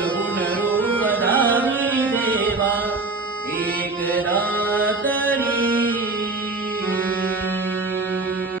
ಸಗುಣರು